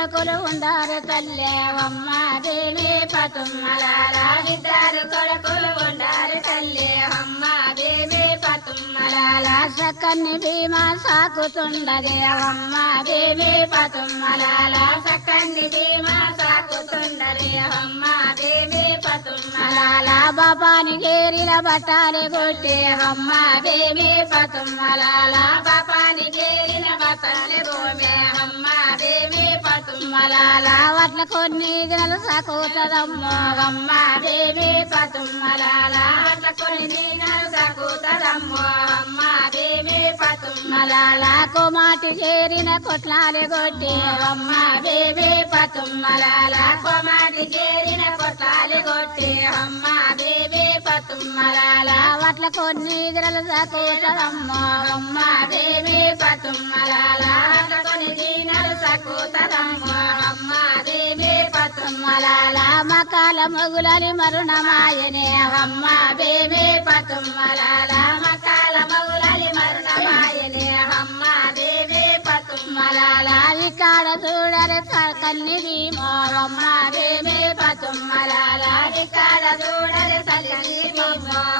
కొడుకులు ఉండారు తల్లే అమ్మ దేవి పతుమ్మలాల ఇద్దరు కొడుకులు ఉండారు తల్లే అమ్మ దేవి పతుమ్మలాల సక్కని భీమా సాకుతుండదే అమ్మ దేవి పతుమ్మలాల సక్కని భీమా సాకుతుండదే అమ్మ దేవి పతుమ్మలాల బాబాని గేరిన బట్టాలి కొట్టి అమ్మ దేవి పతుమ్మలాల బాబాని గేరిన బట్టాలి గోమే అమ్మ దేవి పతుమ్మలాల వట్ల కొన్ని దినలు సాకుతదమ్మో అమ్మ దేవి పతుమ్మలాల వట్ల కొన్ని దినాలు సాకుతదమ్మో అమ్మ దేవి పతుమ్మలాల కోమాటి గేరిన కొట్లాలి కొట్టి అమ్మ దేవి పతుమ్మలాల కోమాటి గేరిన కొట్లాలి కొట్టి అమ్మ దేవి పతుమ్మలాల వట్ల కొన్ని దినలు సాకుతదమ్మో అమ్మ దేవి పతుమ్మలాల వట్ల కొన్ని దినాలు సాకుతదమ్మో అమ్మ దేవి పతుమ్మలాల మకాల మొగులని మరుణమాయనే అమ్మ దేవి పతుమ్మలాల మకాల మొగులని మరుణమాయనే అమ్మ దేవి పతుమ్మలాల ఇక్కడ చూడరు కన్నిది అమ్మ దేవి పతుమ్మలాల ఇక్కడ చూడరు తల్లి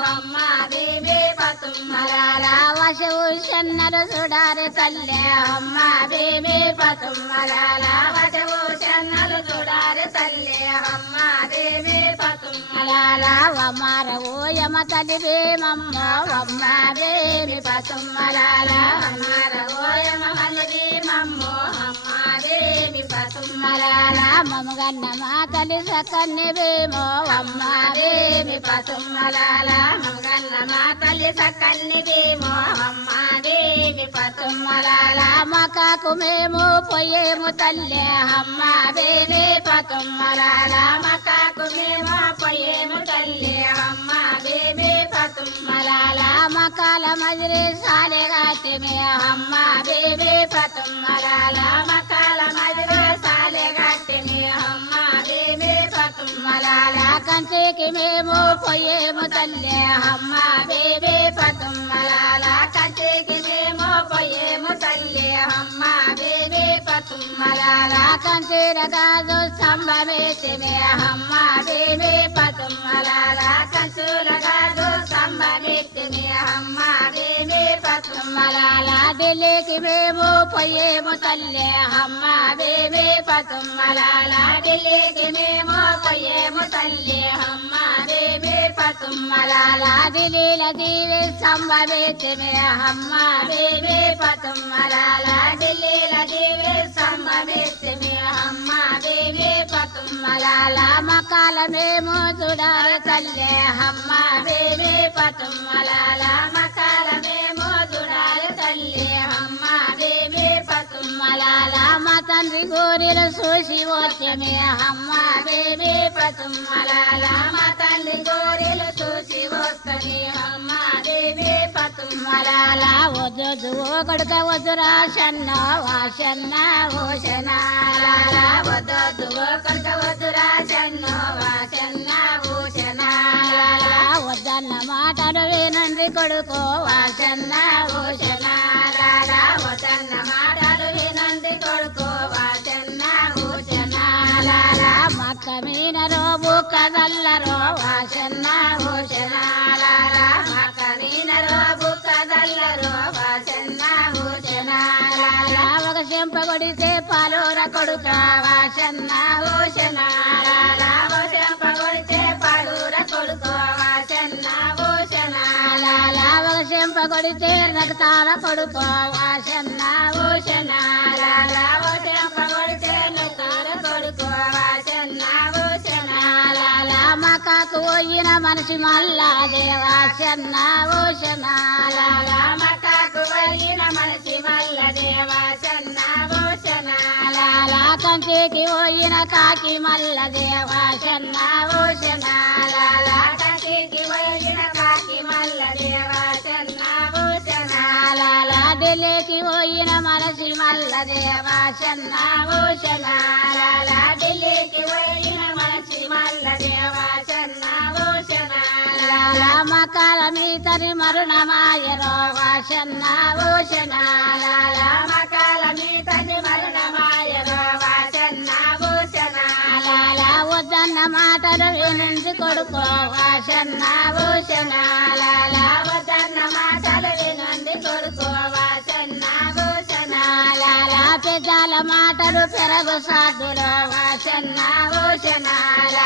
అమ్మ దేవి పతుమ్మలాల వశవు చెన్నరు చూడారు తల్లి అమ్మ దేవి పతుమ్మలాల వశవు చెన్నలు చూడారు తల్లి అమ్మ దేవి పతుమ్మలాల వమారవు యమ తల్లి భీమమ్మ అమ్మ దేవి పతుమ్మలాల వమారవు యమ తల్లి భీమమ్మ అమ్మ దేవి పతుమ్మలాల మమగన్న మా తల్లి సకన్ని భీమో అమ్మ దేవి పతుమ్మలాల మమగన్న మా తల్లి సకన్ని భీమో అమ్మ దేవి పతుమ్మలాల మకాకు మేము పోయేము తల్లి అమ్మ దేవి పతుమ్మలాల మకాకు మేము పోయేము తల్లి అమ్మ దేవి పతుమ్మలాల మకాల మజిరి సాలెగాటిమే అమ్మ దేవి పతుమ్మలాల మకాల మజిరి సాలెగాటిమే అమ్మ దేవి పతుమ్మలాల కంచికి మేము పోయేము తల్లి అమ్మ దేవి పతుమ్మలాల కంచికి మేము పోయేము తల్లి అమ్మ దేవి పతుమ్మలాల కంచిర కాదు సంభవేతిమే అమ్మ దేవి పతుమ్మలాల కంచుల కాదు సంభవేతిమే అమ్మ దేవి పతుమ్మలాల ఢిల్లీకి మేము పోయేము తల్లి అమ్మ దేవి పతుమ్మలాల ఢిల్లీకి మేము పోయేము తల్లి అమ్మ దేవి పతుమ్మలాల ఢిల్లీల దీవి సంభవేతిమే అమ్మ దేవి పతుమ్మలాల ఢిల్లీల దీవి సంభవేతిమే అమ్మ దేవి పతుమ్మలాల మకాల మేము చూడాలి తల్లి అమ్మ దేవి పతుమ్మలాల మకాల మేము చూడాలి తల్లి అమ్మ దేవి పతుమ్మలాల మా తండ్రి గోరిలు చూసి వచ్చమే అమ్మ దేవి పతుమ్మలాల మా తండ్రి గోరిలు చూసి వస్తమే అమ్మ దేవి పతుమ్మలాల వద్దు కొడుక వద్దురా షన్న వాషన్న ఓషనాల వద్దు కొడుక వద్దురా షన్న వాషన్న ఓషనాల వద్దన్న మాటలు వినండి కొడుకో వాషన్న ఓషనాల వద్దన్న మాటలు వినండి కొడుకో వాషన్న ఓషనాల మక్క మీనరో బుక్క దల్లరో వాషన్న ఓషనాల మక్క మీనరో బుక్క దల్లరో వాషన్న ఓషనాల ఒక చెంప కొడితే పాలోర కొడుక వాషన్న ఓషనాల ఒక చెంప కొడితే పాలూర కొడుకో వాషన్న ఓషనాల ఒక చెంప కొడితే రక్తాల కొడుకో వాషన్న ఓషనాల ఒక చెంప కొడితే రక్తాల కొడుకో వాషన్న ఓషనాల మకాకు పోయిన మనిషి మల్లా దేవాషన్న ఓషనాల మకాకు పోయిన మనిషి మల్ల దేవాషన్న ఓషనాల కంచికి పోయిన కాకి మల్ల దేవాషన్న ఓషనాల కంచికి పోయిన కాకి మల్ల దేవాషన్న ఓషనాల ఢిల్లీకి పోయిన మనిషి మల్ల దేవాషన్న ఓషనాల ఢిల్లీకి పోయిన మనిషి మల్ల దేవాషన్న ఓషనాల మకాల మీ తరి మరుణమాయరో వాషన్న ఓషనాల మకాల మీ తరి మరుణమాయరో వాషన్న కొడుకో వాసన్న భూషణాల వద్దన్న మాటలు వినండి కొడుకో వాసన్న భూషణాల పెద్దల మాటలు పెరగు సాధులో వాసన్న భూషణాల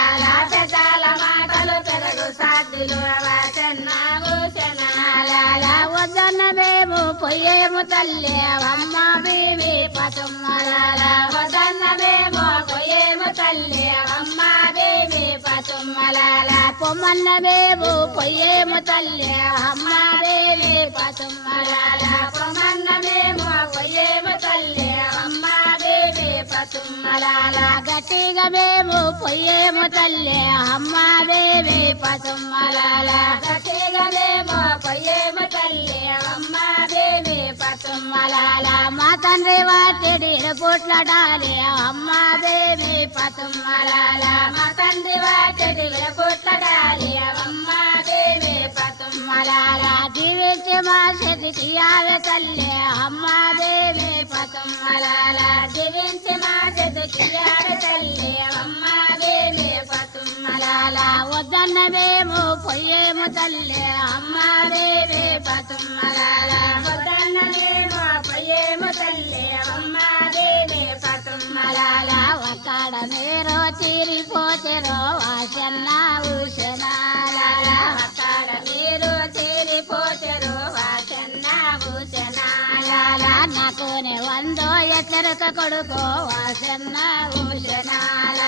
పెద్దల మాటలు పెరగు సాధులు వాసన్న భూషణాల వద్దన్న మేము పొయ్యేము తల్లి అమ్మ బేబీ పతుమ్మలాల వద్దన్న మేము పొయ్యేము తల్లి అమ్మ బేబీ పతుమ్మలాల పొమ్మన్న మేము పొయ్యేము తల్లి అమ్మ బేబీ పతుమ్మలాల పొమ్మన్న మేము పొయ్యేము తల్లి అమ్మ బేబీ పతుమ్మలాల గట్టిగా మేము పొయ్యేము తల్లి అమ్మ బేబీ పతుమ్మలాల గట్టిగా మేము పొయ్యేము తల్లి అమ్మ బేబీ పతుమ్మలాల మా తండ్రి వాటిడి పుట్లడాలి అమ్మ బేబీ పతుమ్మలాల మా తండ్రి వాటిడి పుట్లడాలి అమ్మ బేబీ పతుమ్మలాల దీవించి మా శతి తీయావే తల్లి అమ్మ బేబీ పతుమ్మలాల దీవించి మా శతి తీయావే తల్లి అమ్మ బేబీ పతుమ్మలాల వద్దన్న మేము పొయ్యేము తల్లి అమ్మ బేబీ పతుమ్మలాల వద్దన్న మేము పొయ్యేము తల్లి అమ్మ బేబీ పతుమ్మలాల ఒక్కడ మీరు తీరిపోతేరో వాసన్న భూషణాల ఒక్కడ మీరు తీరిపోతేరో వాసన్న భూషణాల నాకునే వందో ఎచ్చరిక కొడుకో వాసన్న భూషణాల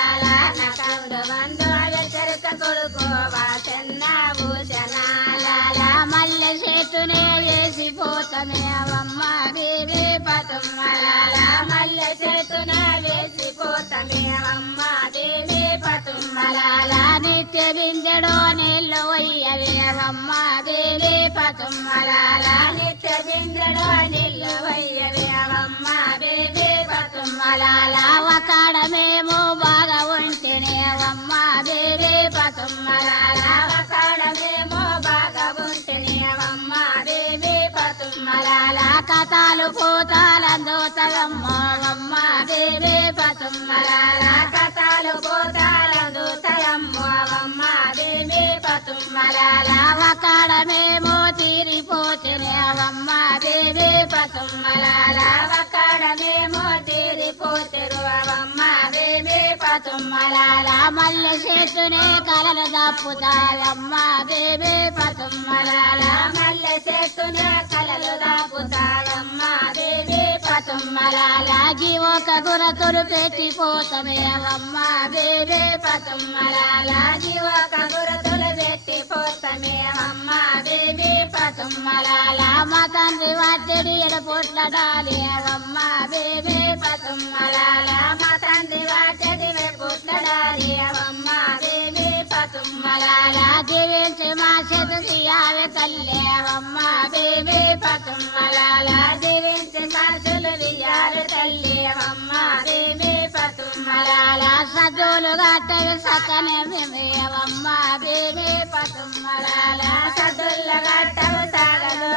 నాకు వందో ఎచ్చరిక కొడుకో వాసన్న భూషణాల మల్లె చెట్టునే వేసిపోతమే అమ్మ బేబీ పతుమ్మలాల మల్లె చెట్టునే వేసిపోతమే అమ్మ బేబీ పతుమ్మలాల నిత్య బిందెడో నీళ్ళు వయ్యవే అమ్మ బేబీ పతుమ్మలాల నిత్య బిందెడో నీళ్ళు వయ్యవే అమ్మ బేబీ పతుమ్మలాల ఒక్కడ మేము బాగా ఉంటేనే అమ్మ బేబీ పతుమ్మలాల ఒక్కడ మేము బాగా ఉంటేనే అమ్మ బేబీ పతుమ్మలాల కథలు పోతాలందుతాయమ్మ అమ్మ బేబీ పతుమ్మలాల కథలు పోతాలందుతాయమ్మ అమ్మ బేబీ పతుమ్మలాల ఒక్కడ మేము తీరిపోతేనే అమ్మ బేబీ పతుమ్మలాల ఒక్కడ మేము తీరిపోతేరు అమ్మ బేబీ పతుమ్మలాల మల్లె చెట్టునే కలలు దాపుతాయమ్మ బేబీ పతుమ్మలాల మల్లె చెట్టునే కలలు దాపుతాయమ్మ బేబీ పతుమ్మలాల జీవొక గురతులు పెట్టిపోతమే అమ్మ బేబీ పతుమ్మలాల జీవొక గురతులు పెట్టిపోతమే అమ్మ బేబీ పతుమ్మలాల మా తండ్రి వాటిడి ఎడపుట్లడాలి అమ్మ బేబీ పతుమ్మలాల మా తండ్రి వాటిడి పుట్లడాలి అమ్మ బేబీ పతుమ్మలాల దీవించి మా చేతు తీయావే తల్లి అమ్మ బేబీ పతుమ్మలాల దీవించి కాసులు తీయావే తల్లి అమ్మ బేబీ పతుమ్మలాల సద్దులు గట్టవి సకనే మేమే అమ్మ బేబీ పతుమ్మలాల సద్దులు గట్టవు సాగలు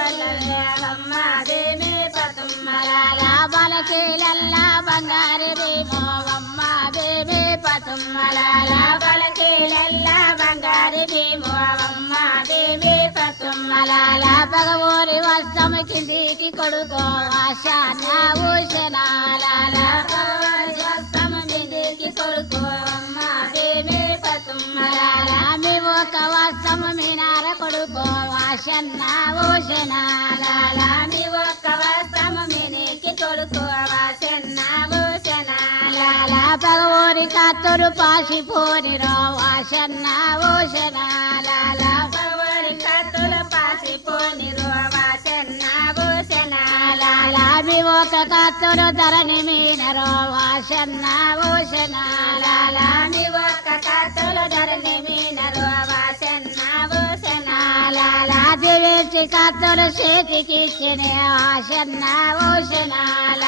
అమ్మ బేబీ పతుమ్మలాల బలకీలల్లా బంగారు భీమో అమ్మ బేబీ పతుమ్మలాల బలకీలల్లా బంగారు భీమో అమ్మ బేబీ పతుమ్మలాల పగవోరి వస్తము కిందికి కొడుకో వాసన్న భూషణాల పగవోరి వస్తము కిందికి కొడుకో అమ్మ బేబీ పతుమ్మలాల మేము ఒక వస్తము మీనార కొడుకో వాసన్న భూషణాల మేము ఒక వస్తము మీనికి కొడుకో వాసన్న భూషణాల పగవోరి కత్తులు పాసిపోనిరో వాసన్న భూషణాల పగవోరి కత్తులు పాసిపోనిరో వాసన్న భూషణాల మేము ఒక కత్తులు ధరణి మీనరో వాసన్న భూషణాల మేము ఒక కత్తులు ధరణి మీనరో వాసన్న భూషణాల దీవించి కత్తులు చేతికిచ్చినే వాసన్న భూషణాల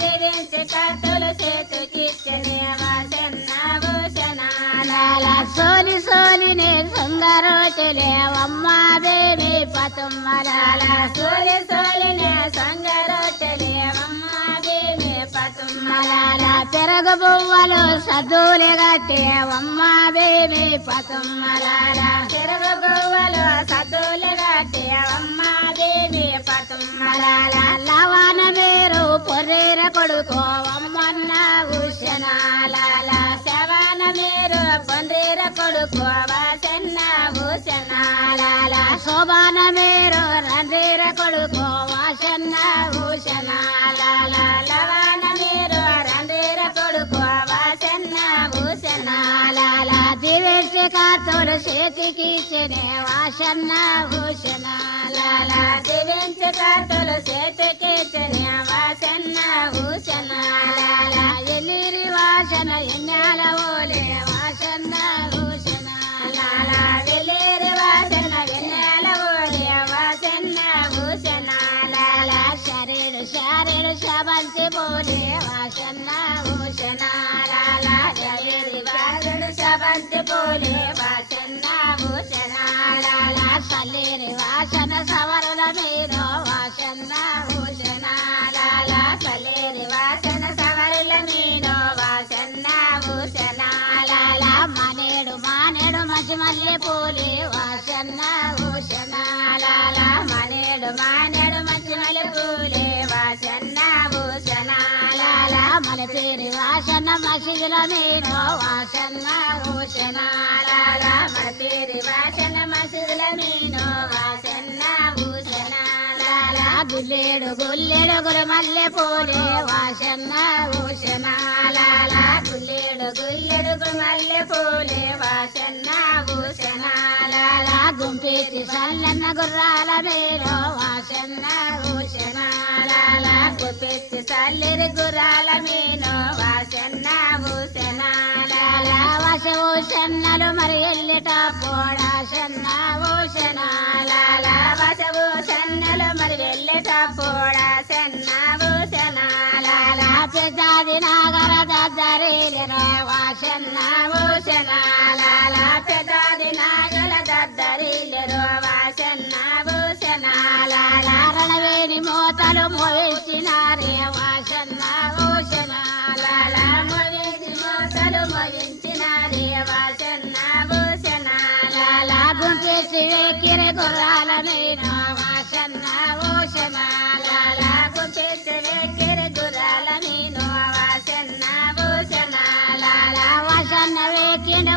దీవించి కత్తులు చేతికిచ్చినే వాసన్న భూషణాల సోలి సోలిని సొంగరోటిలే అమ్మ బేబీ పతుమ్మలాల సోలి సోలిని సొంగరోటిలే అమ్మ బేబీ పతుమ్మలాల పెరగ బువ్వలు సద్దులే గట్టే అమ్మ బేబీ పతుమ్మలాల పెరగ బువ్వలు సద్దులే గట్టే అమ్మ బేబీ పతుమ్మలాల లవణ మీరు పొర్రేర కొడుకో అమ్మన్న భూషణాలాల శవన మీరు పొర్రేర కొడుకో వాసన్న భూషణాలాల శోభాన మీరు రండ్రేర కొడుకో వాసన్న భూషణాలాల లవణ మీరు రండ్రేర కొడుకో వాసన్న భూషణాలాల దివేసి కాతోడు చేతికి చెనే వాసన్న భూషణాలాల దివేసి కాతోడు చేతికి చెనే వాసన్న భూషణాలాల ఎల్లిరి వాసన ఎన్నాల ఓలే వాసన్న భూషణాలాల ఎల్లిరి వాసన ఎన్నాల ఓలే వాసన్న భూషణాలాల శరీరు శరీరు శబంతి పోలే వాసన్న భూషణాలాల శరీరు వాసన శబంతి పోలే వాసన్న భూషణాలాల సల్లేరి వాసన సవరణ మీరు వాసన్న భూషణాలాల సల్లేరి వాసన సవరణ మీరు వాసన్న భూషణాలాల మానేడు మానేడు మంచి మల్లె పూలే వాసన్న భూషణాలాల మానేడు మానేడు మంచి మల్లె పూలే వాసన్న భూషణాలాల మలపేరి వాసన మసిగుల మీరు వాసన్న భూషణాలాల మలపేరి వాసన మసిగుల మీరు వాసన్న భూషణాలాల గుల్లేడు గుల్లేడు గురు మల్లె పూలే వాసన్న భూషణాలాల గుల్లేడు గుల్లేడు గురు మల్లె పూలే వాసన్న భూషణాలాల గుంపేసి సల్లన్న గుర్రాల మీరు వాసన్న భూషణాలాల గుంపేసి సల్లిరి గుర్రాల మీరు వాసన్న భూషణాలాల వశభూషణలు మరి ఎల్లిట పోడాసన్న భూషణాలాల వశభూషణలు మరి వెళ్ళిట పోడాసన్న భూషణాలాల పెద్దాది నాగర దద్దరిలిర వాసన్న భూషణాలాల పెద్దాది నాగల దద్దరిలిరు వాసన్న భూషణాలాల రణవేణి మోతలు మోయించినారే వాసన్న భూషణాలాల మోయించి మోతలు మోయించినారే వాసన్న భూషణాలాల గుంటేసి వెక్కిరి గుర్రాల నేను వాసన్న భూషణాలాల గుంటేసి వెక్కిరి గుర్రాల నేను వాసన్న భూషణాలాల వాసన్న వెక్కిన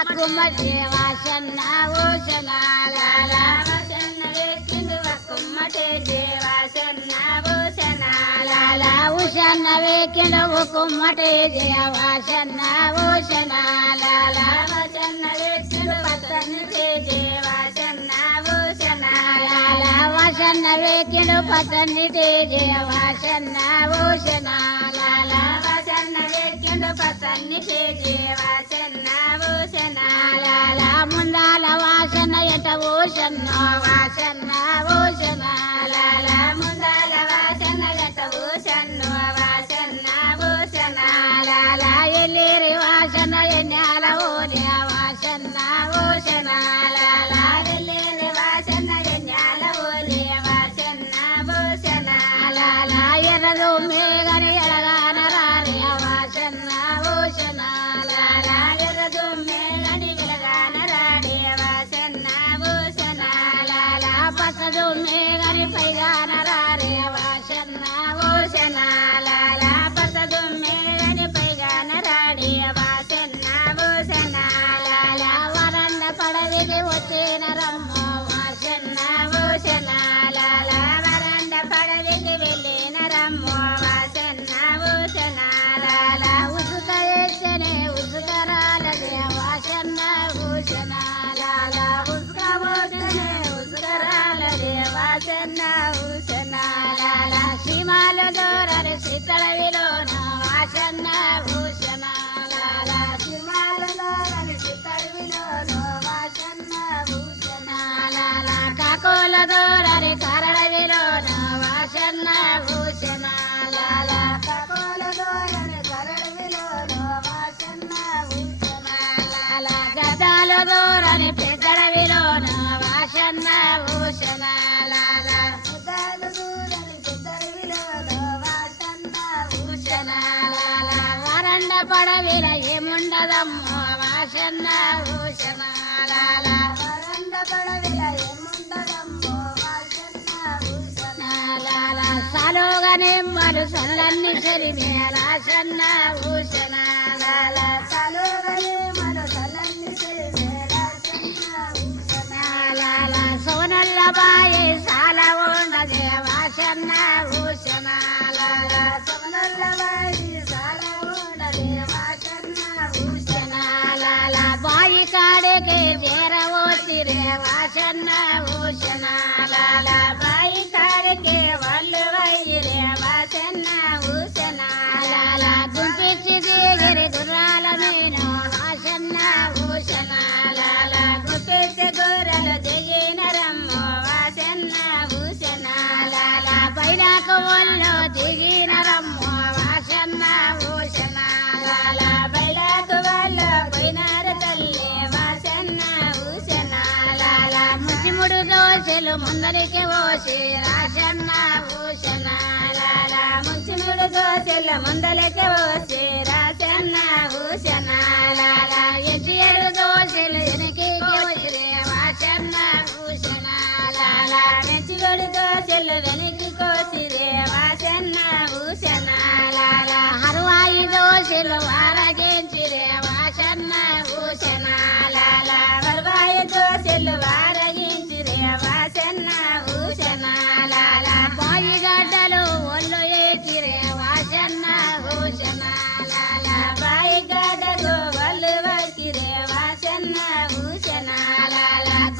అక్కుమ్మటి వాసన్న భూషణాలాల వాసన్న వెక్కిన అక్కుమ్మటి వాసన్న భూషణాలాల ఉషన్న వెక్కిన ఉక్కుమ్మటి వాసన్న భూషణాలాల వాసన్న వెక్కిన పతన్ని వాసన్న భూషణాలాల వాసన్న వెక్కిన పతన్ని వాసన్న భూషణాలాల వాసన్న వెక్కిన పతన్ని వాసన్న భూషణాలాల ముందాల వాసన ఎట భూషణ వాసన్న భూషణాలాల ముందాల వాసన ఎట భూషణ వాసన్న భూషణాలాల ఎల్లిరి వాసన ఎన్యాల ఓలే వాసన్న భూషణాలాల ఎల్లిరి వాసన ఎన్యాల ఓలే వాసన్న భూషణాలాల ఎర్రదు మేఘని ఎడగాన రారే వాసన్న భూషణాలాల ఎర్రదు మేఘని వెలగాన రాడే వాసన్న భూషణాలాల పసదు మేఘని పైగాన రారే వాసన్న భూషణాలాల పసదు మేఘని పైగాన రాడే వాసన్న భూషణాలాల వరండ పడవికి వచ్చిన రమ్మ వాసన్న భూషణాలాల వరండ పడవికి వెళ్ళిన రమ్మ వాసన్న భూషణాలాల ఉసుక వేస్తేనే ఉసుక రాలదే వాసన్న భూషణాలాల ఉసుక పోతేనే ఉసుక రాలదే వాసన్న భూషణాలాల సీమాలు దూరని శీతళవిలోన వాసన్న భూషణాలాల సీమాలు దూరని శీతళవిలోన వాసన్న భూషణాలాల కాకోల దూరని కరడవిలోన వాసన్న పడవిల ఏముండదమ్మో వాసన్న భూషణాల వరంద పడవిల ఏముండదమ్మో వాసన్న భూషణాల సలోగా నిమ్మలు సల్లన్ని చెరిమే వాసన్న భూషణాల సలోగా నిమ్మలు సల్లన్ని చెరిమే వాసన్న భూషణాల సోనల్ల బాయి సాల ఉండదే వాసన్న భూషణాల సోనల్ల బాయి సాల ఉండదే వాసన్న భూషణాల బాయి కాడికి చేరవచ్చిరే వాసన్న భూషణాల బాయి కాడికి వాళ్ళు వైరే వాసన్న భూషణాల గుంపించి దిగిరి గుర్రాల నేను వాసన్న భూషణాల గుంపించి గుర్రలు దిగిన రమ్మో వాసన్న భూషణాల బైలాకు వాళ్ళు దిగిన రమ్మో వాసన్న భూషణాల బైలాకు వాళ్ళు పోయినారు తల్లి వాసన్న భూషణాల ముచ్చిముడు దోశలు ముందరికి పోసి రాసన్న భూషణాల ముచ్చిముడు దోశలు ముందరికి పోసి రాసన్న భూషణాల ఎచ్చిడు దోశలు వెనక్కి కోసిరే వాసన్న భూషణాల నెచ్చిడు దోశలు వెనక్కి కోసిరే వాసన్న భూషణాల హరువాయి దోశలు వారగించిరే వాసన్న భూషణాల హరువాయి దోశలు వారగించిరే వాసన్న భూషణాల బాయి గడ్డలు ఒళ్ళు ఏచిరే వాసన్న భూషణాల బాయి గడ్డలు ఒళ్ళు వకిరే వాసన్న భూషణాల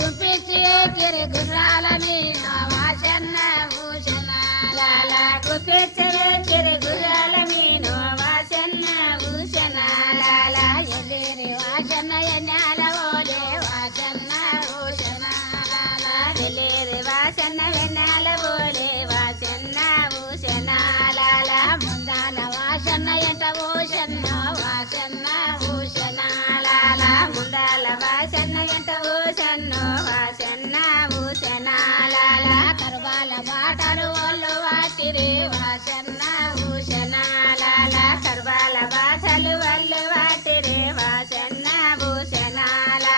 గుప్పించి ఏచిరే గుర్రాల మీద వాసన్న భూషణాల గుప్పించి ఏచిరే గుర్రాల మీద వాసన్న భూషణాల ఎల్లిరి వాసన్న ఎన్నాల ఓలే వాసన్న భూషణాల ఎల్లిరి వాసన్న ఎన్నాల ఓలే వాసన్న భూషణాల ముందాల వాసన్న ఎంట భూషణ వాసన్న భూషణాల ముందాల వాసన్న ఎంట భూషణ వాసన్న భూషణాల కరుబాల బాటలు వాళ్ళు వాటిరి వాసన్న భూషణాల కరుబాల బాటలు వాళ్ళు వాటిరి వాసన్న భూషణాల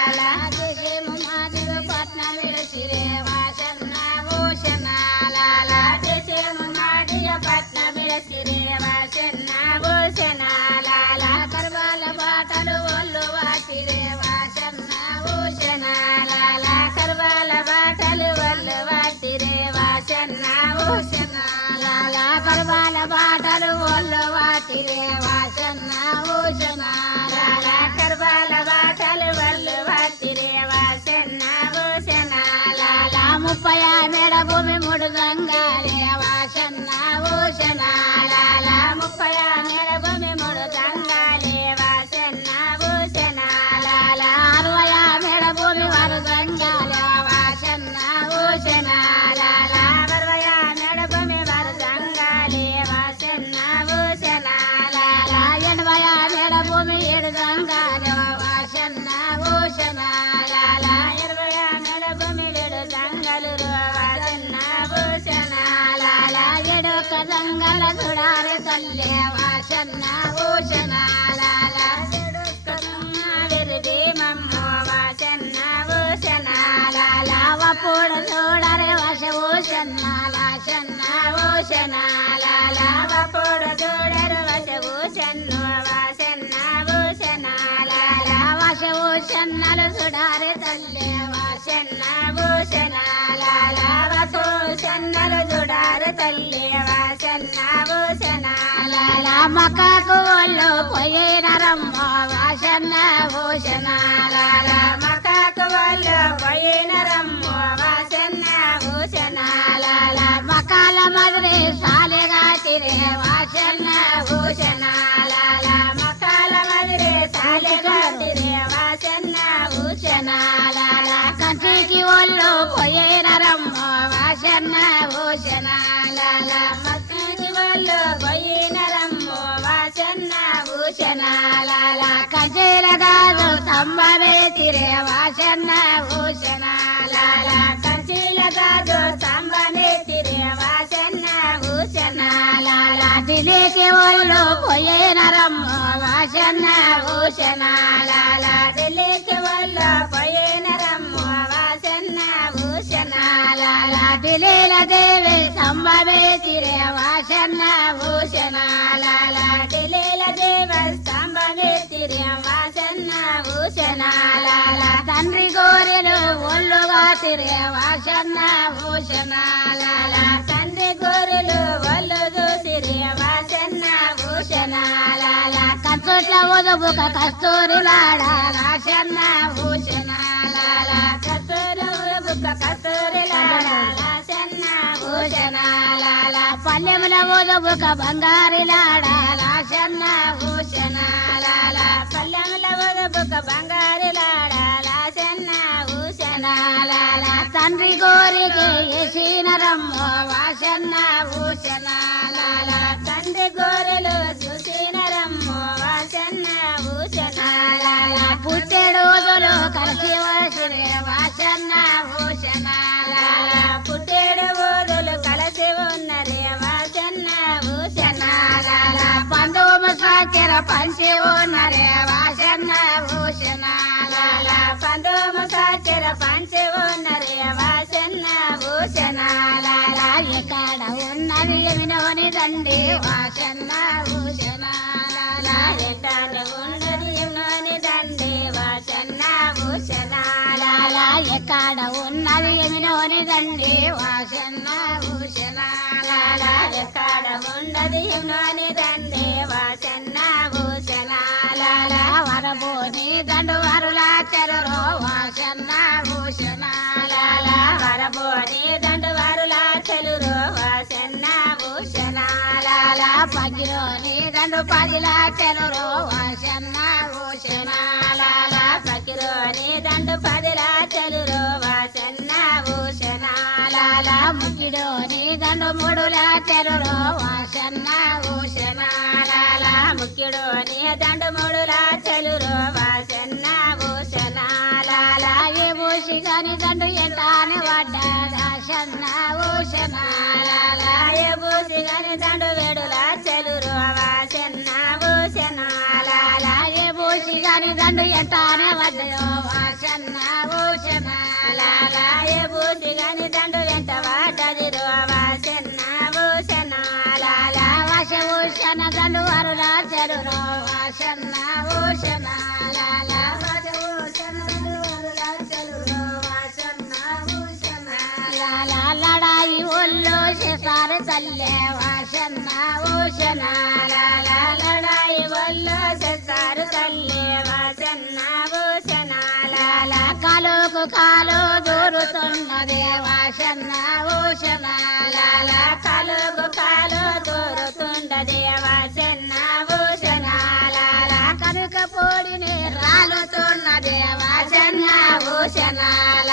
దేశము మాదిరు పట్నం విడిచిరే వాసన్న భూషణాల దేశము మాదిగ పట్నం విడిచిరే వాసన్న భూషణాల కరుబాల బాటలు వాళ్ళు వాటిరే వాసన్న భూషణాల కరుబాల బాటలు వాళ్ళు వాటిరే వాసన్న భూషణాల కరుబాల బాటలు వాళ్ళు వాటిరే వాసన్న భూషణాల కరుబాల బాటలు వాళ్ళు వాటిరే వాసన్న భూషణాల 30 మేడ భూమి 3 గంగాలే వాసన్న భూషణాల 30 మేడ భూమి 3 గంగాలే వాసన్న భూషణాల 60 మేడ భూమి 6 గంగాలే వాసన్న భూషణాల 60 మేడ భూమి 6 గంగాలే వాసన్న భూషణాల 80 మేడ భూమి 7 గంగాలే వాసన్న భూషణాల 20 మేడ భూమి 7 గంగలు వాసన్న భూషణాల 7 గంగల చూడాలి తల్లి వాసన్న భూషణాల 7 భీమమ్మ వాసన్న భూషణాల వప్పుడు చూడరే వశభూషణాల సన్న భూషణాల వప్పుడు చూడరు వశభూషణ వాసన్న భూషణాల వశభూషణలు చూడారే తల్లి వాసన్న భూషణాల వశభూషణలు చూడారు తల్లి వాసన్న భూషణాల మకాకు వాళ్ళు పోయిన రమ్మ వాసన్న భూషణాల మకాకు వాళ్ళు పోయిన రమ్మ వాసన్న భూషణాల మకాల మదిరి సాలెగాటిరే వాసన్న భూషణాల మకాల మదిరి సాలెగాటిరే వాసన్న భూషణాల కంటికి వాళ్ళు పోయిన రమ్మ వాసన్న భూషణాల మక్కకి వాళ్ళు పోయిన రమ్మ వాసన్న భూషణాల కంచెల కాదు స్తంభమేతిరే వాసన్న భూషణాల కంచెల కాదు స్తంభమేతిరే వాసన్న భూషణాల దిలేకి వాళ్ళు పోయిన రమ్మ వాసన్న వాసన్న భూషణాల ఢిల్లీకి వల్ల పోయిన రమ్మ వాసన్న భూషణాల ఢిల్లీల దేవి స్తంభమేతిరే వాసన్న భూషణాల ఢిల్లీల దేవి స్తంభమేతిరే వాసన్న భూషణాల తండ్రి గోరెలు ఒళ్ళుగా తిరే వాసన్న భూషణాల తండ్రి గోరెలు ఒళ్ళు దూసిరే వాసన్న భూషణాల కంచోట్ల ఉదబుక కస్తూరిలాడ వాసన్న భూషణాల కస్తూరి ఉదబుక కస్తూరిలాడ వాసన్న భూషణాల పల్లెముల ఉదబుక బంగారిలాడ వాసన్న భూషణాల పల్లెముల ఉదబుక బంగారిలాడ వాసన్న భూషణాల తండ్రి గోరికి ఎసిన రమ్మ వాసన్న భూషణాల తండ్రి గోరెలు చూసిన రమ్మ వాసన్న భూషణాల పుట్టెడు ఊదులు కలిసి వసిరే వాసన్న భూషణాల పుట్టెడు ఊదులు కలిసి ఉన్నరే వాసన్న భూషణాల పందుము సాకెర పంచి ఉన్నరే వాసన్న భూషణాల పందుము సాకెర పంచి ఉన్నరే వాసన్న భూషణాల ఎక్కడ ఉన్నది ఎమినోని దండి వాసన్న భూషణాల ఎక్కడ ఉన్నది ఎమినోని దండి వాసన్న భూషణాల ఎక్కడ ఉన్నది ఎమినోని దండి వాసన్న భూషణాల ఎక్కడ ఉన్నది ఎమినోని దండి వాసన్న భూషణాల వరబోని దండు వరులా చెరరో వాసన్న భూషణాల వరబోని దండు వరులా చెలురో వాసన్న భూషణాల పగిరోని దండు పదిలా చెలురో వాసన్న భూషణాల పగిరోని దండు పదిలా చెలురో వాసన్న భూషణాల ముక్కిడోని దండు మూడులా చెలురో వాసన్న భూషణాల ముక్కిడోని దండు మూడులా చెలురో వాసన్న భూషణాల ఏ భూషి గాని దండు ఎంటాని వడ్డా వాసన్న భూషణాల ఏ భూషి గాని దండు వేడులా చెలురో వాసన్న భూషణాల ఏ భూషి గాని దండు ఎంటానే వడ్డో వాసన్న భూషణాల ఏ భూషి గాని దండు వెంట వాడదిరో వాసన్న భూషణాల వశభూషణ దండు వరులా చెరురో వాసన్న భూషణాల వశభూషణ దండు వరులా చెరురో వాసన్న భూషణాల లడాయి ఒళ్ళు చేసారు తల్లే వాసన్న భూషణాల లడాయి ఒళ్ళు చేసారు తల్లే వాసన్న భూషణాల కాలుకు కాలు దూరుతున్నదే వాసన్న భూషణాల కాలుకు కాలు దూరుతుండదే వాసన్న భూషణాల కనుక పొడిని రాలుతున్నదే వాసన్న భూషణాల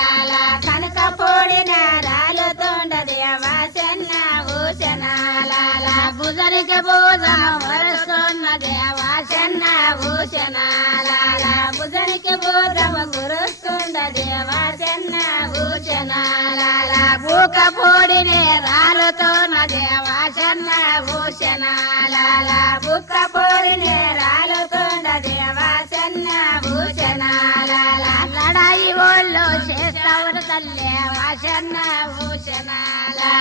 కనుక పొడిన రాలుతుండదే వాసన్న భూషణాల భుజనికి భూజం వరుస్తున్నదే వాసన్న భూషణాల భుజనికి భూజం గురుస్తుండదే వాసన్న భూషణాల భూక పొడిని రాలుతున్నదే వాసన్న భూషణాల భూక పొడిని రాలుతుండదే వాసన్న భూషణాల లడాయి ఒళ్ళు చేస్తావు తల్లే వాసన్న భూషణాల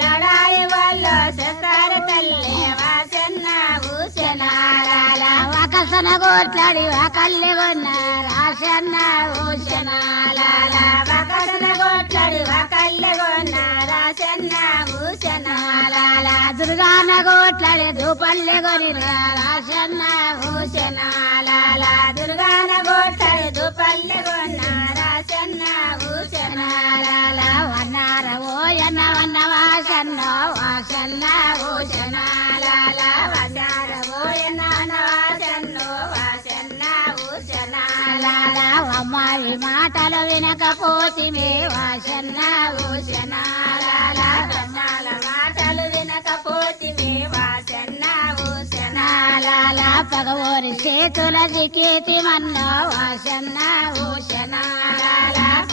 లడాయి ఒళ్ళు చేస్తారు తల్లే వాసన్న భూషణాల వకసన కోట్లాడి వకల్లి ఉన్న రాసన్న భూషణాల వకసన కోట్లాడి వకల్లి ఉన్న రాసన్న భూషణాల దుర్గాన కోట్లాడి దూపల్లి కొని రాసన్న భూషణాల దుర్గాన కోట్లాడి దూపల్లి కొన్న రాసన్న భూషణాల వన్నార ఓయన్న వన్న వాసన్న వాసన్న భూషణాల వన్నార ఓయన్న వాసన్న వాసన్న భూషణాల అమ్మాయి మాటలు వినకపోతిమే వాసన్న భూషణాల మాటలు వినకపోతిమే వాసన్న భూషణాల పగవోరి చేతుల దికేతి మన్నో వాసన్న భూషణాల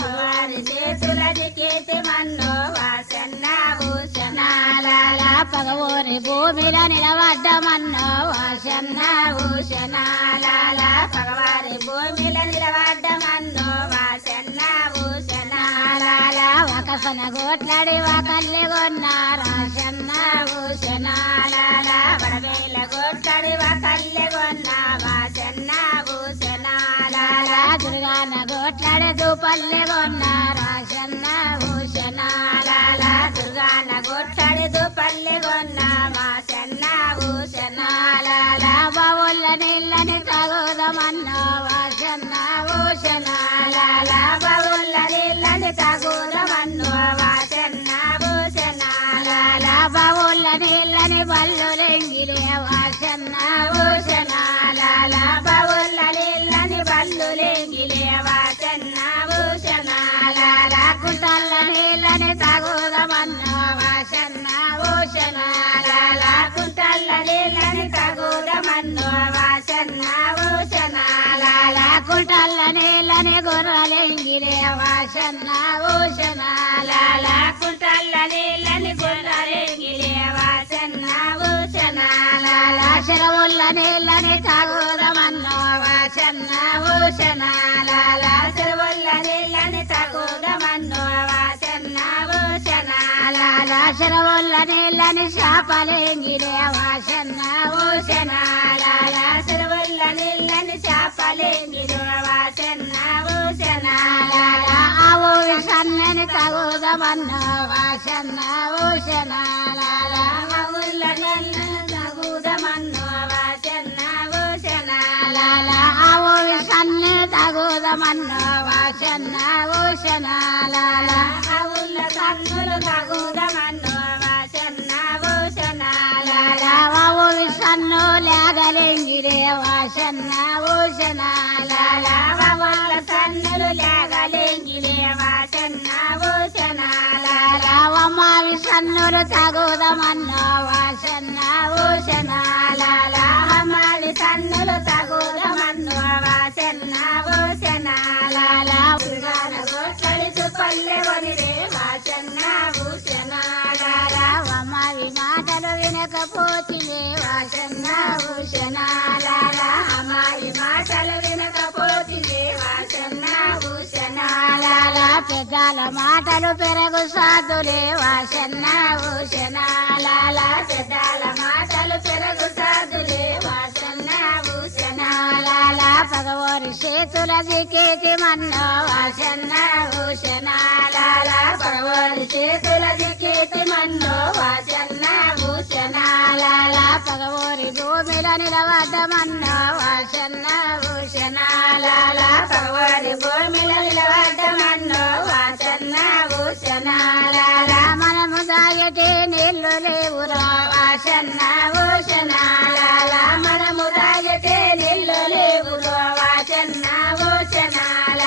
పగవారి చేతుల దికేతి మన్నో వాసన్న భూషణాల పగవోరి భూమిల నిలబడ్డమన్నో వాసన్న భూషణాల పగవారి భూమిల నిలబడ్డమన్నో వాసన్న భూషణాల ఒకసన గోట్లాడి ఒకల్లి కొన్నారాసన్న భూషణాల వడవేల గోట్లాడి ఒకల్లి కొన్నా వాసన్న భూషణాల దుర్గాన గోట్లాడి దూపల్లి కొన్నారాసన్న భూషణాల దుర్గాన గోట్లాడి దూపల్లి కొన్నా వాసన్న భూషణాల బావుల నీళ్ళని తాగుదమన్నో వాసన్న భూషణాల బావుల నీళ్ళని తాగుదమన్నో వాసన్న భూషణాల బావుల నీళ్ళని బల్లులెంగిలే వాసన్న భూషణాల బావుల నీళ్ళని బల్లులెంగిలే వాసన్న భూషణాల కుంటల్ల నీళ్ళని తాగుదమన్నో వాసన్న భూషణాల కుంటల్ల నీళ్ళని తాగుదమన్నో వాసన్న భూషణాల కుంటల్ల నీళ్ళని గొర్రెలెంగిలే వాసన్న భూషణాల కుంటల్ల నీళ్ళని గొర్రెలెంగిలే వాసన్న భూషణాల చెరువుల్ల నీళ్ళని తాగుదమన్నో వాసన్న భూషణాల చెరువుల్ల నీళ్ళని తాగుదమన్నో వాసన్న భూషణాల చెరువుల్ల నీళ్ళని శాపలెంగిలే వాసన్న భూషణాల చెరువుల్ల నీళ్ళని శాపలెంగిలే వాసన్న భూషణాల ఆవు సన్నని తాగుదమన్నో వాసన్న భూషణాల ఆవుల్ల నీళ్ళని తాగుదమన్నో వాసన్న భూషణాల ఆవు సన్ని తాగుదమన్నో వాసన్న భూషణాల ఆవుల్ల సన్నులు తాగుదమన్నో వాసన్న భూషణాల ఆవు సన్ను లేగలెంగిరే వాసన్న భూషణాల ఆవుల్ల సన్నులు లేగలెంగిరే వాసన్న భూషణాల అమ్మావి సన్నులు తాగుదమన్నో వాసన్న భూషణాల అమ్మావి సన్నులు తాగుదమన్నో వాసన్న భూషణాల దుర్గాన గోట్లడి దుపల్లె కొనిరే వాసన్న భూషణాల అమ్మావి మాటలు వినకపోతివే వాసన్న భూషణాల అమ్మాయి మాటలు వినకపోతివే వాసన్న భూషణాల పెద్దల మాటలు పెరగు సాధులే వాసన్న భూషణాల పెద్దల మాటలు పెరగు సాధులే వాసన్న భూషణాల పగవోరి చేతుల దికేతి మన్నో వాసన్న భూషణాల పగవోరి చేతుల దికేతి మన్నో వాసన్న భూషణాల పగవోరి భూమిల నిలబడ్డమన్నో వాసన్న భూషణాల పగవోరి భూమిల నిలబడ్డమన్నో వాసన్న భూషణాల మనము దాయటే నీళ్లు లేవురా వాసన్న భూషణాల మనము దాయటే నీళ్లు లేవురా వాసన్న భూషణాల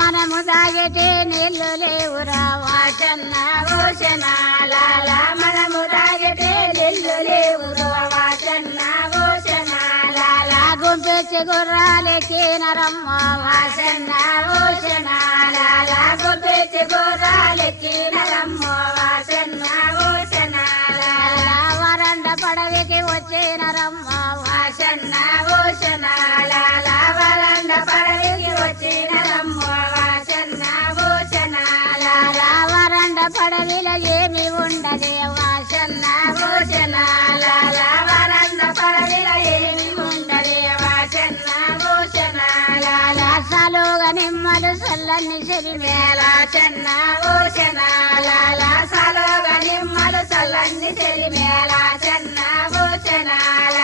మనము దాయటే నీళ్లు లేవురా వాసన్న భూషణాల మనము దాయటే నీళ్లు లేవురా వాసన్న భూషణాల గుంపెచ్చి గుర్రాలెక్కినరమ్మ వాసన్న భూషణాల గుంపెచ్చి గుర్రాలెక్కినరమ్మ వాసన్న భూషణాల వరండ పడవికి వచ్చినరమ్మ వాసన్న భూషణాల వరండ పడవికి వచ్చినరమ్మ వాసన్న భూషణాల వరండ పడవిలో ఏమి ఉండదే వాసన్న భూషణాల వరండ పడవిలో ఏమి ఉండదే వాసన్న భూషణాల సాలుగా నిమ్మలు సల్లన్ని చెరిమేళ చెన్న భూషణాల సాలుగా నిమ్మలు సల్లన్ని చెరిమేళ చెన్న భూషణాల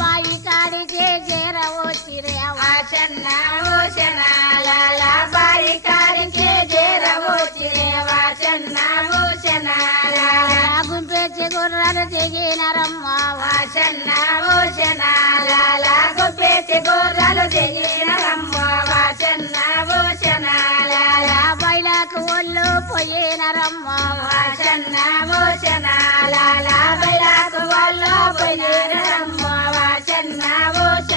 బాయి కాడికి చేరవచ్చిరే వాసన్న భూషణాల బాయి కాడికి చేరవచ్చిరే వాసన్న భూషణాల గుంపెచ్చి గుర్రాలు దిగినరమ్మ వాసన్న భూషణాల గుంపెచ్చి గుర్రాలు దిగినరమ్మ వాసన్న భూషణాల బయలకు ఒళ్ళు పోయినరమ్మ వాసన్న భూషణాల బయలకు ఒళ్ళు పోయినరమ్మ వాసన్న భూషణాల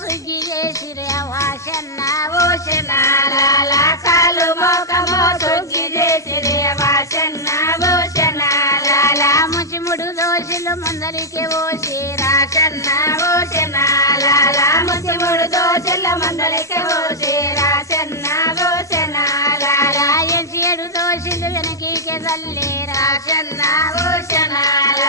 సుగ్గి చేసిరే వాసన్న భూషణాల కాలు మోకమో సుగ్గి చేసిరే వాసన్న భూషణాల ముచిముడు దోషులు ముందరికి ఓసి రాసన్న భూషణాల ముచిముడు దోషుల ముందరికి ఓసి రాసన్న భూషణాల ఎడు దోషులు వెనక్కి తల్లి రాసన్న భూషణాల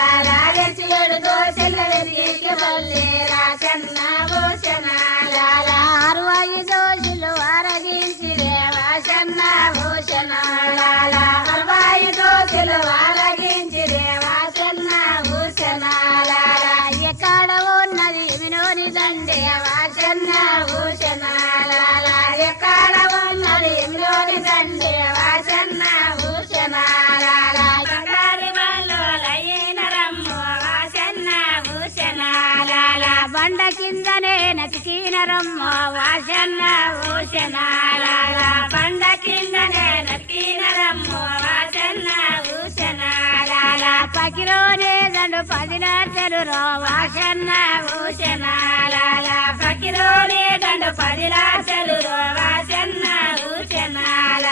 ఏడు దోషులు వెనక్కి తల్లి రాసన్న భూషణాల 60 దోషులు ఆరగించిరే వాసన్న భూషణాల 60 దోషులు ఆరగించిరే వాసన్న భూషణాల ఎక్కడ ఉన్నది వినోని దండే వాసన్న భూషణాల ఎక్కడ ఉన్నది వినోని దండే వాసన్న భూషణాల బంగారి వాళ్ళు లయ్యిన రమ్ము వాసన్న భూషణాల బండ కిందనే నతికిన రమ్మ వాసన్న భూషణాల బండ కిందనే నతికిన రమ్మ వాసన్న భూషణాల పకిలోనే దండు 10 లక్షలు వాసన్న భూషణాల పకిలోనే దండు 10 లక్షలు వాసన్న భూషణాల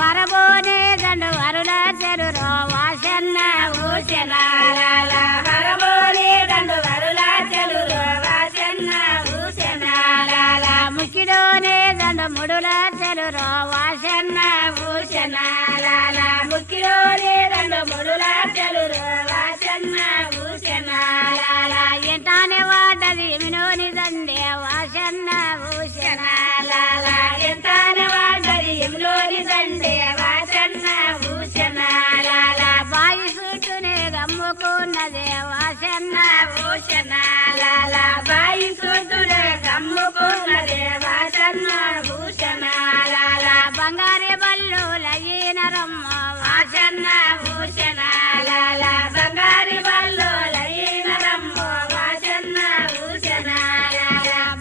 వరబోనే దండు 10 లక్షలు వాసన్న భూషణాల వరబోనే దండు 10 లక్షలు వాసన్న భూషణాల ముక్కిలోనే దండు 3 లక్షలు వాసన్న భూషణాల ముక్కిలోనే దండు 3 లక్షలు వాసన్న భూషణాల ఎంతానే వాడది వినోని దండే వాసన్న భూషణాల ఎంతానే వాడది వినోని దండే వాసన్న భూషణాల బాయి చుట్టూనే గమ్ముకున్నదే వాసన్న భూషణాల బాయి చుట్టూనే గమ్ముకున్నదే వాసన్న భూషణాల బంగారే బల్లు లయ్యిన రమ్మ వాసన్న భూషణాల బంగారి బల్లు లయ్యిన రమ్మ వాసన్న భూషణాల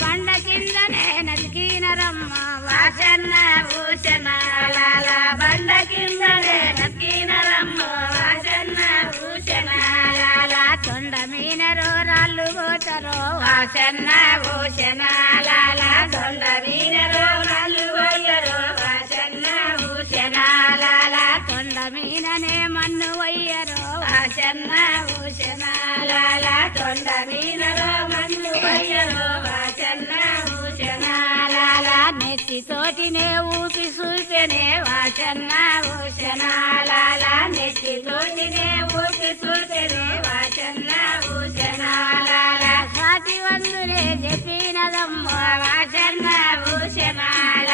బండ కిందనే నతికిన రమ్మ వాసన్న భూషణాల బండ కిందనే నతికిన రమ్మ వాసన్న భూషణాల తొండ మీనరో రాళ్ళు పోతరో వాసన్న భూషణాల తొండ మీనరో రాళ్ళు పోయరో వాసన్న భూషణాల తొండ మీననే మన్ను వయ్యరో వాసన్న భూషణాల తొండ మీనరో మన్ను వయ్యరో వాసన్న భూషణాల నెత్తి తోటినే ఊపి చూపెనే వాసన్న భూషణాల నెత్తి తోటినే ఊపి చూపెనే వాసన్న భూషణాల సాటి వందులే చెప్పినదమ్మ వాసన్న భూషణాల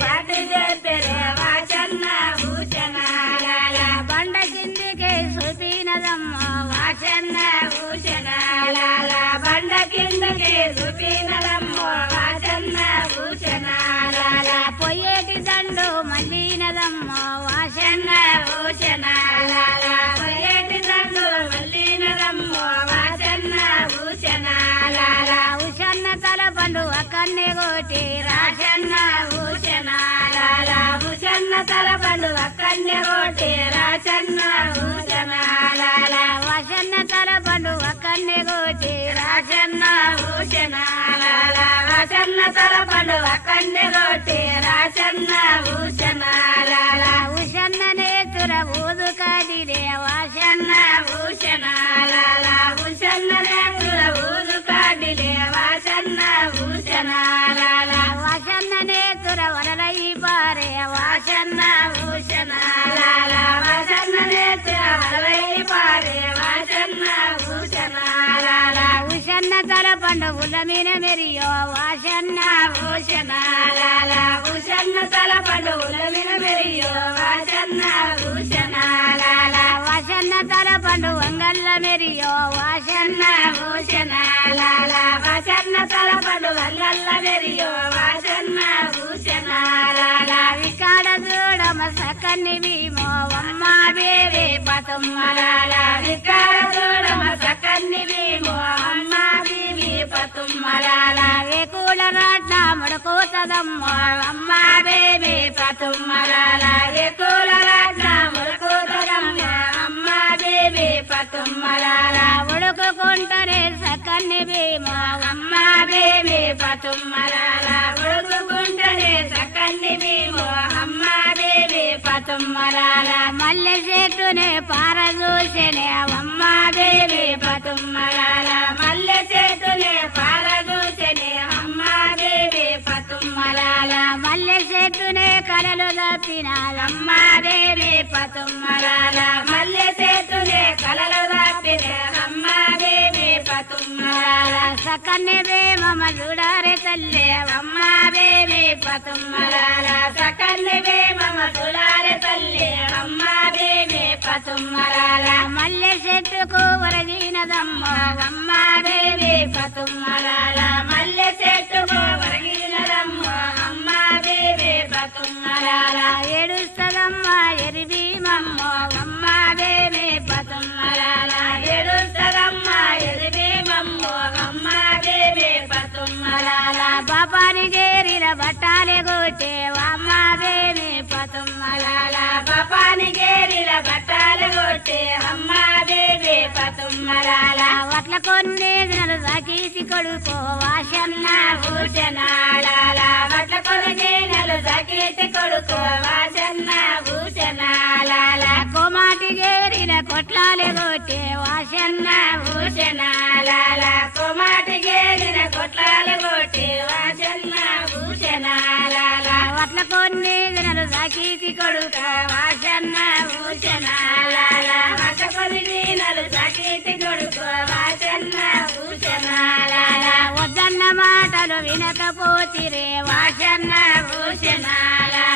సాటి చెప్పే వాసన్న భూషణాల బండ కిందికి చూపినదమ్మ వాసన్న భూషణాల బండ కిందకి చూపినదమ్మ వాసన్న భూషణాల పొయ్యేటి దండు మల్లినదమ్మ వాసన్న భూషణాల పొయ్యేటి దండు మల్లినదమ్మ వాసన్న భూషణాల ఉషన్న తల పండు అక్కన్నే కోటి రాసన్న భూషణాల ఉషన్న తల పండు అక్కన్నే కోటి రాసన్న భూషణాల వసన్న తల పండు అక్కన్నే కోటి రాసన్న భూషణాల వసన్న తల పండు అక్కన్నే కోటి రాసన్న భూషణాల ఉషన్న నేతుర ఊదు కాదిరే వాసన్న భూషణాల ఉషన్న నేతుర ఊదు కాదిరే వాసన్న భూషణాల వసన్న నేతుర వరలై పారే వాసన్న భూషణాల వసన్న నేతుర వరలై పారే వాసన్న భూషణాల ఉషన్న తల పండు ఉలమిన మెరియో వాసన్న భూషణాల ఉషన్న తల పండు ఉలమిన మెరియో వాసన్న భూషణాల వసన్న తల పండు వంగల్ల మెరియో వాసన్న భూషణాల వసన్న తల పండు వంగల్ల మెరియో వాసన్న భూషణాల వికాడ చూడమ సకన్ని భీమో అమ్మ బేవే పతుమ్మలాల వికాడ చూడమ సకన్ని భీమో అమ్మ బీవి పతుమ్మలాల వేకుల రాట్న ముడుకోతదమ్మ అమ్మ బేబీ పతుమ్మలాల వేకుల రాట్న ముడుకోతదమ్మ అమ్మ బేబీ పతుమ్మలాల కొడుకుంటనే సకన్ని భీమా అమ్మ బేబీ పతుమ్మలాల కొడుకుంటనే సకన్ని భీమో అమ్మ బేబీ పతుమ్మలాల మల్లె చెట్టునే పారదూసనే అమ్మ బేబీ పతుమ్మలాల మల్లె చెట్టునే పారదూసనే అమ్మ బేబీ పతుమ్మలాల మల్లె చెట్టునే కలలు తప్పినాలమ్మ బేబీ పతుమ్మలాల మల్లె చెట్టునే కలలు తప్పినే అమ్మ బేబీ పతుమ్మలాల సకన్ని భీమమ్మ చూడారే తల్లి అమ్మ బేబీ పతుమ్మలాల సకన్ని భీమమ్మ చూడారే తల్లి అమ్మ బేబీ పతుమ్మలాల మల్లె చెట్టుకు వరగినదమ్మ అమ్మ బేబీ పతుమ్మలాల మల్లె చెట్టుకు వరగినదమ్మ అమ్మ బేబీ పతుమ్మలాల ఏడుస్తదమ్మ ఎరిబీమమ్మ అమ్మ బేబీ పతుమ్మలాల ఏడుస్తదమ్మ ఎరిబీమమ్మ అమ్మ బేబీ పతుమ్మలాల బాబాని గేరిల బట్టాలే గోటే అమ్మ బేబీ పతుమ్మలాల బాబాని గేరిల బట్టాలే గోటే అమ్మ బేబీ పతుమ్మలాల వట్ల కొన్ని దినలు సాకీసి కొడుకో వాషన్న భూషణాల వట్ల కొన్ని దినలు సాకీసి కొడుకో వాషన్న భూషణాల కోమాటి గేరిల కొట్లాలే గోటే వాషన్న భూషణాల కోమాటి గేరిల కొట్లాలే గోటే వాషన్న భూషణాల వట్ల కొన్ని దినలు సాకీసి కొడుకో వాషన్న భూషణాల వట్ల కొన్ని దినలు సాకీసి కొడుకో వాషన్న భూషణాల వద్దన్న మాటలు వినకపోతిరే వాషన్న భూషణాల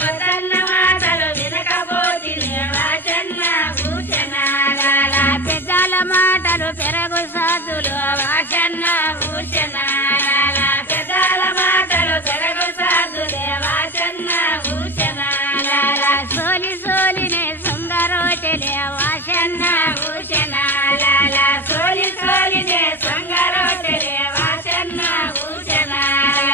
వద్దన్న మాటలు వినకపోతిరే వాషన్న భూషణాల పెద్దల మాటలు పెరగు సాధులు వాషన్న భూషణాల పెద్దల మాటలు పెరగు సాధులే వాషన్న భూషణాల సోలి సోలినే సొంగరోటెలే వాషన్న భూషణాల సోలి సోలినే సొంగరోటెలే వాషన్న భూషణాల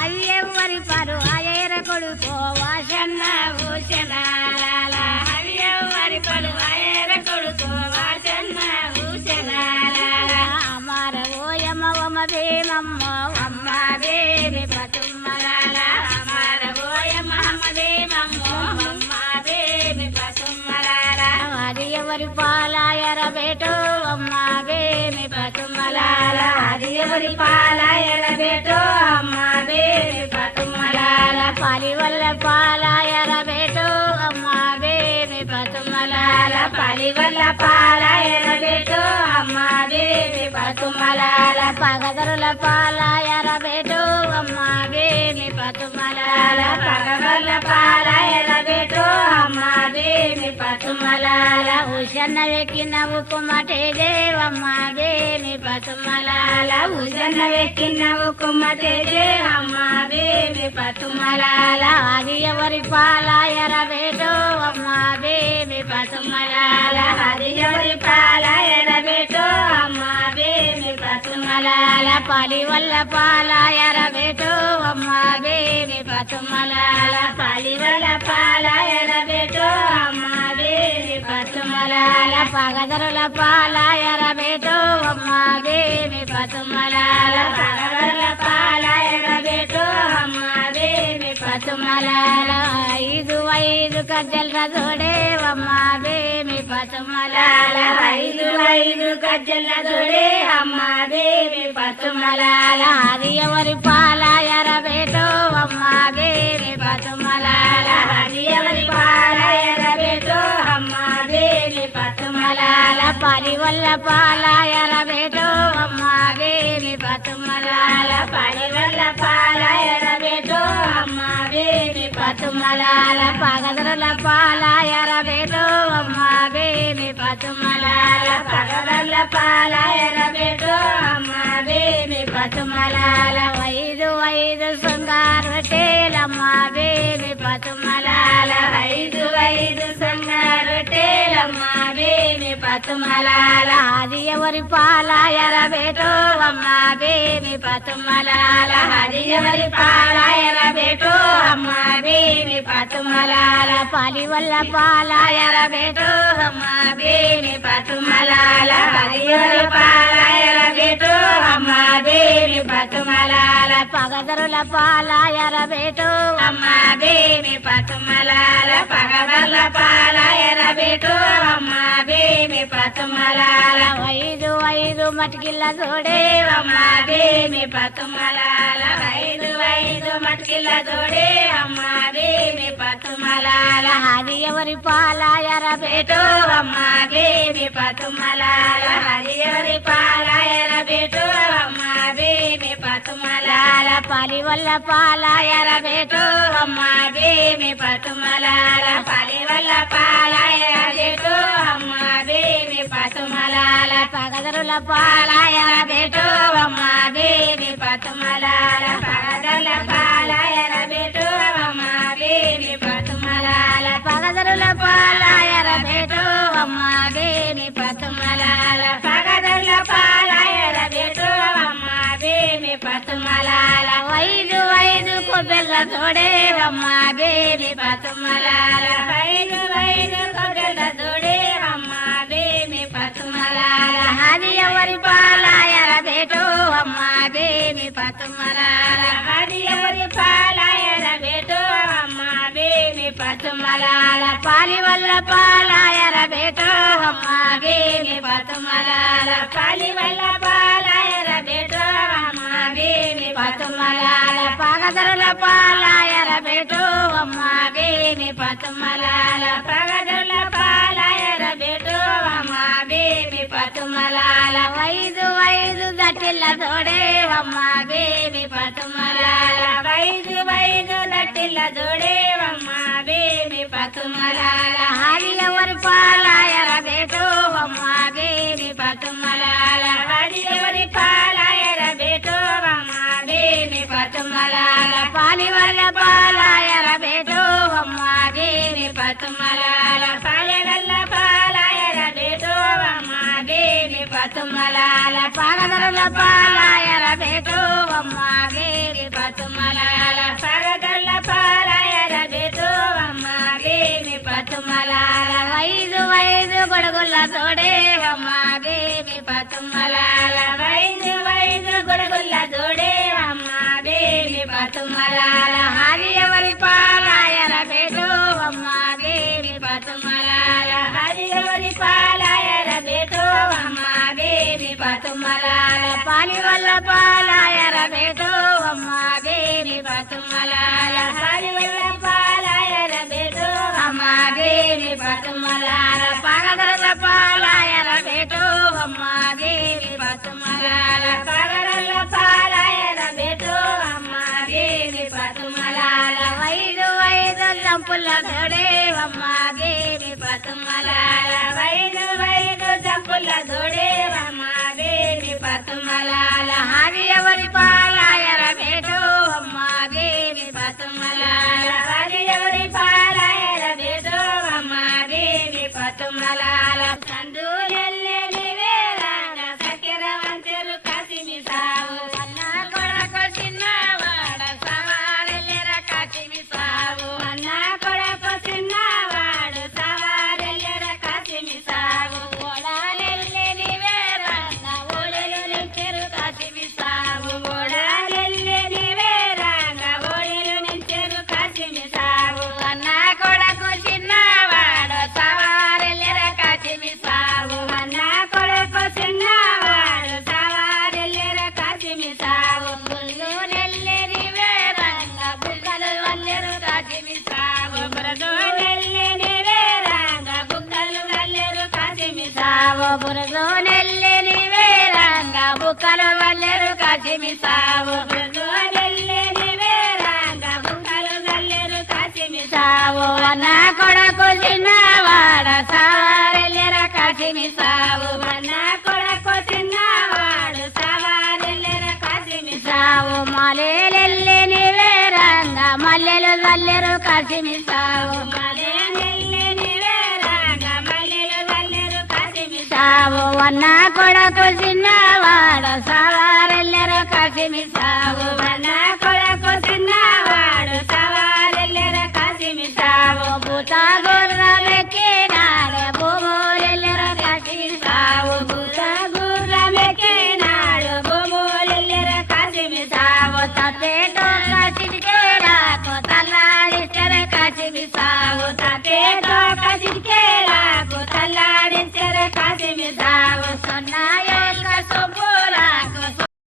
అయ్యవ్వరి పరు అయ్యర కొడుకో వాషన్న భూషణాల అయ్యవ్వరి పరు అయ్యర కొడుకో వాషన్న భూషణాల అమర ఓయమ వమ భీమమ్మ అమ్మ బేబీ పతుమ్మలాల అమర ఓయమ అమ్మ భీమమ్మ అమ్మ బేబీ పతుమ్మలాల అది ఎవరి పాలాయర బేటో అమ్మ బేబీ పతుమ్మలాల అది ఎవరి పాలాయర బేటో అమ్మ బేబీ పతుమ్మలాల పాలి వల్ల పాలాయర బేటో అమ్మ బేబీ పతుమ్మలాల పాలి వల్ల పాలాయర బేటో అమ్మ బేబీ పతుమ్మలాల పగదరుల పాలాయర బేటో అమ్మ బేబీ పతుమ్మలాల పగదరుల పాలాయర బేటో అమ్మ బేబీ పతుమ్మలాల ఉషన్న వెక్కినవు కుమటే దేవమ్మ బేబీ పతుమ్మలాల ఉషన్న వెక్కినవు కుమటే దేవమ్మ బేబీ పతుమ్మలాల అది ఎవరి పాలాయర బేటో అమ్మ బేబీ పతుమ్మలాల అది ఎవరి పాలాయర బేటో అమ్మ బేబీ పతుమ్మలాల పాలి వల్ల పాలాయర బేటో అమ్మ బేబీ పతుమ్మలాల పాలి వల్ల పాలాయర బేటో అమ్మ బేబీ పతుమ్మలాల పగదరుల పాలాయర బేటో అమ్మ బేబీ పతుమ్మలాల పగదరుల పాలాయర బేటో అమ్మ బేబీ పతుమ్మలాల ఐదు ఐదు కజ్జల జోడే అమ్మ బేబీ పతుమ్మలాల ఐదు కజ్జల జోడే అమ్మ బేబీ పతుమ్మలాల అది ఎవరి పాలాయర బేటో అమ్మ బేబీ పతుమ్మలాల అది ఎవరి పాలాయర బేటో అమ్మ బేబీ పతుమ్మలాల పాలి వల్ల పాలాయర బేటో అమ్మ బేబీ పతుమ్మలాల పాలి వల్ల పాలాయర బేటో అమ్మ బేబీ పతుమ్మలాల పగదరుల పాలాయర బేటో అమ్మ బేబీ పతుమ్మలాల పగదరుల పాలాయర బేటో అమ్మ బేబీ పతుమ్మలాల ఐదు సంగారు టేలమ్మ బేబీ పతుమ్మలాల ఐదు సంగారు టేల అమ్మ బేమి పతుమలాల అది ఎవరి పాలాయర బేటో అమ్మ బేమి పతుమలాల అది ఎవరి పాలాయర బేటో అమ్మ బేమి పతుమలాల పాలి వల్ల పాలాయర బేటో అమ్మ బేమి పతుమలాల అది ఎవరి పాలాయర బేటో అమ్మ బేమి పతుమలాల పగదరుల పాలాయర బేటో అమ్మ బేమి పతుమలాల పగదరుల పాలాయర బేటో అమ్మ బేమి పతుమలాల ఐదు ఐదు మటికిల్ల జోడే అమ్మ బేమి పతుమలాల ఐదు ఐదు మటికిల్ల జోడే అమ్మ బేమి పతుమలాల అది ఎవరి పాలాయర బేటో అమ్మ బేమి పతుమలాల అది ఎవరి పాలాయర బేటో అమ్మ బేమి పతుమలాల పాలి వల్ల పాలాయర బేటో అమ్మ బేమి పతుమలాల పాలి వల్ల పాలాయర బేటో అమ్మ బేమి పతుమలాల పగదరుల పాలాయర బేటో అమ్మ బేమి పతుమలాల పగదరుల పాలాయర బేటో అమ్మ బేమి పతుమలాల పగదరుల పాలాయర బేటో అమ్మ బేమి పతుమలాల పగదరుల పాలాయర బేటో అమ్మ బేమి పతుమలాల ఐదు ఐదు కొబ్బెల్ల తోడే అమ్మ బేమి పతుమలాల ఐదు ఐదు కొబ్బెల్ల తోడే అమ్మ బేమి పతుమలాల అది ఎవరి పాలాయర బేటో అమ్మ బేమి పతుమలాల అది ఎవరి పాలాయర బేటో అమ్మ బేమి పతుమలాల పాలి వల్ల పాలాయర బేటో అమ్మ బేమి పతుమలాల పాలి వల్ల పాలాయర బేటో అమ్మ బేమి పతుమలాల పగదరుల పాలాయర బేటో అమ్మ బేమి పతుమలాల పగదరుల పాలాయర బేటో అమ్మ బేమి పతుమలాల ఐదు ఐదు దట్టిల్ల తోడే అమ్మ బేమి పతుమలాల ఐదు ఐదు దట్టిల్ల తోడే అమ్మ బేమి పతుమలాల హరి ఎవరి పాలాయర బేటో అమ్మ బేమి పతుమలాల హరి ఎవరి పాలాయర బేటో అమ్మ బేమి పతుమలాల పాలి వల్ల పాలాయర బేటో అమ్మ బేమి పతుమలాల పాలి వల్ల పాలాయర బేటో అమ్మ బేమి పతుమలాల పగదరుల పాలాయర బేటో అమ్మ బేమి పతుమలాల పగదరుల పాలాయర బేటో అమ్మ బేమి పతుమలాల ఐదు ఐదు గొడుగుల తోడే అమ్మ బేమి పతుమలాల ఐదు ఐదు గొడుగుల తోడే అమ్మ బేమి పతుమలాల హరి ఎవరి పాలాయర బేటో అమ్మ బేమి పతుమలాల హరి ఎవరి పాలాయర బేటో అమ్మ బేమి పతుమలాల పాలి వల్ల పాలాయర బేటో అమ్మ బేమి పతుమలాల హరి వల్ల పాలాయర బేటో అమ్మ బేమి పతుమలాల పగదరుల పాలాయర బేటో అమ్మ బేమి పతుమలాల పగదరుల పాలాయర బేటో అమ్మ బేమి పతుమలాల ఐదు ఐదు జంపుల తోడే అమ్మ బేమి పతుమలాల ఐదు ఐదు జంపుల తోడే అమ్మ బేమి పతుమలాల హరి ఎవరి పాలాయర బేటో అమ్మ బేమి పతుమలాల హరి ఎవరి పాలాయర బేటో అమ్మ బేమి పతుమలాల సందులెల్లే నివేరంగ సకెర వంచెరు కసిమి సావు అన్న కొడకు చిన్నవాడ సవారెల్లెర కసిమి సావు అన్న కొడకు చిన్నవాడు సవారెల్లెర కసిమి సావు ఓడాలెల్లే నివేరంగ ఓడెలు నించెరు కసిమి సావు ఓడాలెల్లే నివేరంగ ఓడెలు నించెరు కసిమి సావు అన్న కొడకు చిన్నవాడు సవారెల్లెర కసిమి సావు అన్న కొడకు చిన్నవాడు సవారెల్లెర కసిమి సావు గుళ్ళు నెల్లె నివేరంగ బుగ్గలు వల్లెరు కసిమి సావు బురదో నెల్లె నివేరంగ బుగ్గలు వల్లెరు కసిమి సావు బురదో నెల్లె నివేరంగ బుక్కలు వల్లెరు కసిమి సావు బురదో నెల్లె నివేరంగ బుక్కలు వల్లెరు కసిమి సావు అన్న కొడకు చిన్నవాడ సవారెల్లెర కసిమి సావు అన్న కొడకు చిన్నవాడు సవారెల్లెర కసిమి సావు మలేలెల్లె నివేరంగ మల్లెలు వల్లెరు కసిమి సావు మలేలెల్లె నివేరంగ మల్లెలు కన్నా కొడుకు చిన్నవాడ సావ